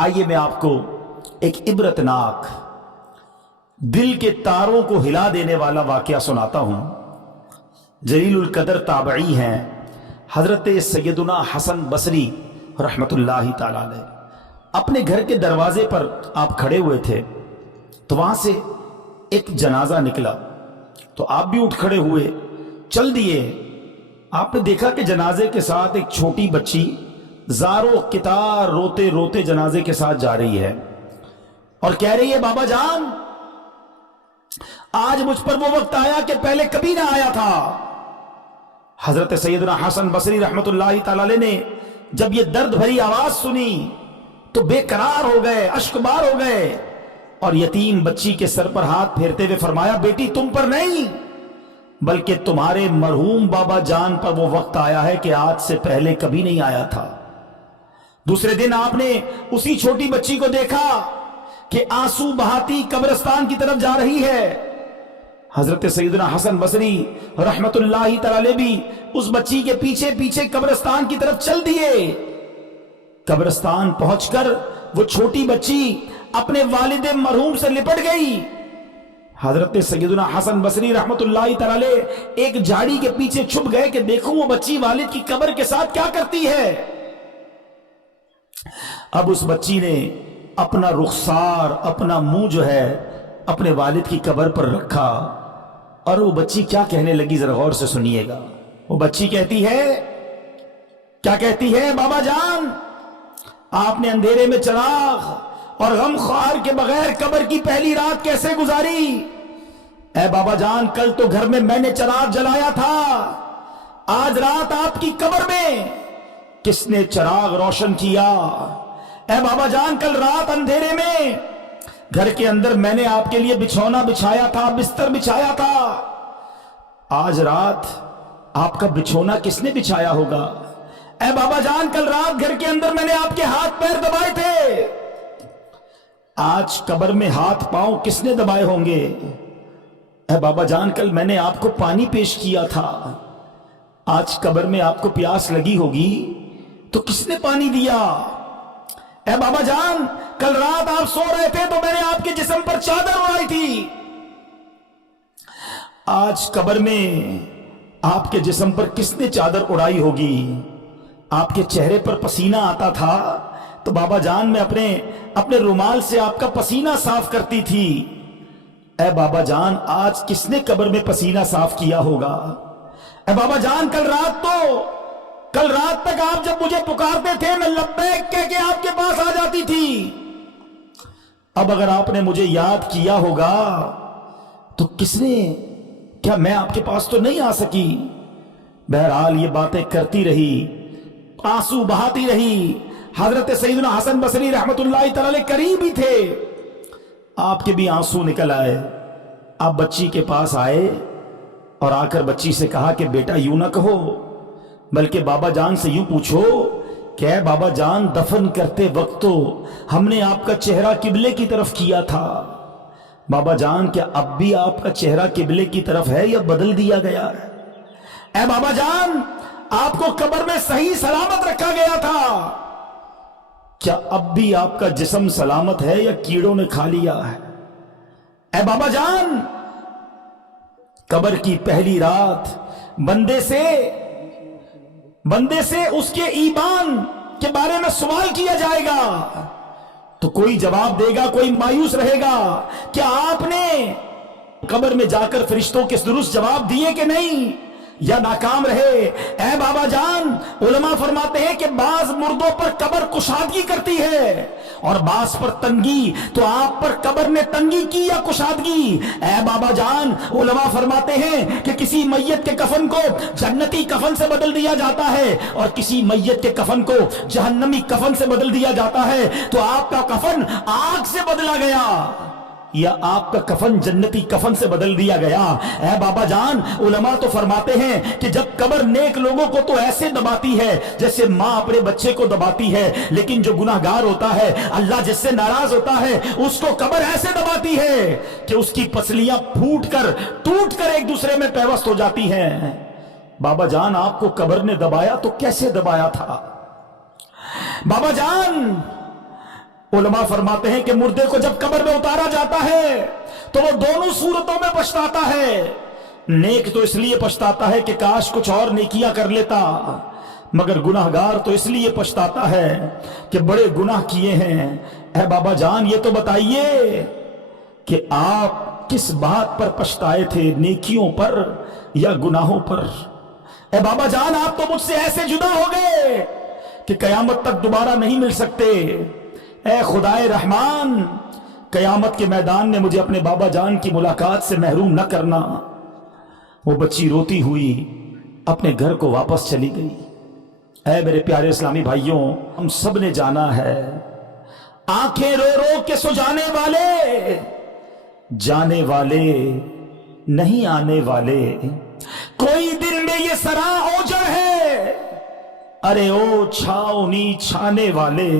आइए मैं आपको एक इबरतनाक दिल के तारों को हिला देने वाला वाकया सुनाता हूं। जलीलुल कदर ताबई हैं हजरत सैयदुना हसन बसरी रहमतुल्लाहि ताला अलैह। अपने घर के दरवाजे पर आप खड़े हुए थे तो वहां से एक जनाजा निकला तो आप भी उठ खड़े हुए, चल दिए। आपने देखा कि जनाजे के साथ एक छोटी बच्ची ज़ारो कितार रोते रोते जनाजे के साथ जा रही है और कह रही है, बाबा जान आज मुझ पर वो वक्त आया कि पहले कभी ना आया था। हजरत सैयदना हसन बसरी रहमतुल्लाहि ताला अलैह ने जब ये दर्द भरी आवाज सुनी तो बेकरार हो गए, अश्कबार हो गए और यतीम बच्ची के सर पर हाथ फेरते हुए फरमाया, बेटी तुम पर नहीं बल्कि तुम्हारे मरहूम बाबा जान पर वो वक्त आया है कि आज से पहले कभी नहीं आया था। दूसरे दिन आपने उसी छोटी बच्ची को देखा कि आंसू बहाती कब्रिस्तान की तरफ जा रही है। हजरत सैयदना हसन बसरी रहमतुल्लाहि ताला अलैह भी उस बच्ची के पीछे पीछे कब्रिस्तान की तरफ चल दिए। कब्रिस्तान पहुंचकर वो छोटी बच्ची अपने वालिद मरहूम से लिपट गई। हजरत सैयदना हसन बसरी रहमतुल्लाहि ताला अलैह एक झाड़ी के पीछे छुप गए कि देखो वो बच्ची वालिद की कब्र के साथ क्या करती है। अब उस बच्ची ने अपना रुखसार, अपना मुंह जो है अपने वालिद की कब्र पर रखा और वो बच्ची क्या कहने लगी जरा गौर से सुनिएगा। वो बच्ची कहती है, क्या कहती है, बाबा जान आपने अंधेरे में चिराग और गम ख्वार के बगैर कब्र की पहली रात कैसे गुजारी। ऐ बाबा जान कल तो घर में मैंने चिराग जलाया था, आज रात आपकी कब्र में किसने चिराग रोशन किया। ऐ बाबा जान कल रात अंधेरे में घर के अंदर मैंने आपके लिए बिछौना बिछाया था, बिस्तर बिछाया था, आज रात आपका बिछौना किसने बिछाया होगा। ऐ बाबा जान कल रात घर के अंदर मैंने आपके हाथ पैर दबाए थे, आज कब्र में हाथ पांव किसने दबाए होंगे। ऐ बाबा जान कल मैंने आपको पानी पेश किया था, आज कब्र में आपको प्यास लगी होगी तो किसने पानी दिया। ऐ बाबा जान कल रात आप सो रहे थे तो मैंने आपके जिस्म पर चादर उड़ाई थी, आज कब्र में आपके जिस्म पर किसने चादर उड़ाई होगी। आपके चेहरे पर पसीना आता था तो बाबा जान मैं अपने रुमाल से आपका पसीना साफ करती थी। ऐ बाबा जान आज किसने कब्र में पसीना साफ किया होगा। ऐ बाबा जान कल रात तक आप जब मुझे पुकारते थे मैं लब्बैक कह के आपके पास आ जाती थी। अब अगर आपने मुझे याद किया होगा तो किसने, क्या मैं आपके पास तो नहीं आ सकी। बहरहाल ये बातें करती रही, आंसू बहाती रही। हजरत सैयदना हसन बसरी रहमतुल्लाहि ताला अलैह करीब ही थे, आपके भी आंसू निकल आए। आप बच्ची के पास आए और आकर बच्ची से कहा कि बेटा यूं ना कहो बल्कि बाबा जान से यूं पूछो, क्या बाबा जान दफन करते वक्त तो हमने आपका चेहरा किबले की तरफ किया था, बाबा जान क्या अब भी आपका चेहरा किबले की तरफ है या बदल दिया गया है। ऐ बाबा जान आपको कब्र में सही सलामत रखा गया था, क्या अब भी आपका जिस्म सलामत है या कीड़ों ने खा लिया है। ऐ बाबा जान कब्र की पहली रात बंदे से उसके ईमान के बारे में सवाल किया जाएगा तो कोई जवाब देगा, कोई मायूस रहेगा। क्या आपने कब्र में जाकर फरिश्तों के दुरुस्त जवाब दिए कि नहीं या नाकाम रहे। ऐ बाबा जान उलमा फरमाते हैं कि बाज मुर्दों पर कब्र कुशादगी करती है और बाज पर तंगी, तो आप पर कब्र ने तंगी की या कुशादगी। ऐ बाबा जान उलमा फरमाते हैं कि किसी मैयत के कफन को जन्नती कफन से बदल दिया जाता है और किसी मैयत के कफन को जहन्नमी कफन से बदल दिया जाता है। तो आपका कफन आग से बदला गया या आपका कफन जन्नती कफन से बदल दिया गया। ऐ बाबा जान उलमा तो फरमाते हैं कि जब कब्र नेक लोगों को तो ऐसे दबाती है जैसे माँ अपने बच्चे को दबाती है, लेकिन जो गुनाहगार होता है, अल्लाह जिससे नाराज होता है, उसको कब्र ऐसे दबाती है कि उसकी पसलियां टूट कर एक दूसरे में पैवस्त हो जाती हैं। बाबा जान आपको कब्र ने दबाया तो कैसे दबाया था। बाबा जान उलमा फरमाते हैं कि मुर्दे को जब कब्र में उतारा जाता है तो वो दोनों सूरतों में पछताता है। नेक तो इसलिए पछताता है कि काश कुछ और नेकियां कर लेता, मगर गुनाहगार तो इसलिए पछताता है कि बड़े गुनाह किए हैं। ऐ बाबा जान, ये तो बताइए कि आप किस बात पर पछताए थे, नेकियों पर या गुनाहों पर? ऐ बाबा जान, आप तो मुझसे ऐसे जुदा हो गए कि कयामत तक दोबारा नहीं मिल सकते। ऐ खुदाए रहमान, कयामत के मैदान में मुझे अपने बाबा जान की मुलाकात से महरूम न करना। वो बच्ची रोती हुई अपने घर को वापस चली गई। ऐ मेरे प्यारे इस्लामी भाइयों, हम सब ने जाना है, आंखें रो रो के सुजाने वाले जाने वाले नहीं आने वाले। कोई दिल में ये सरा ओजर है, अरे ओ छाओ नी छाने वाले।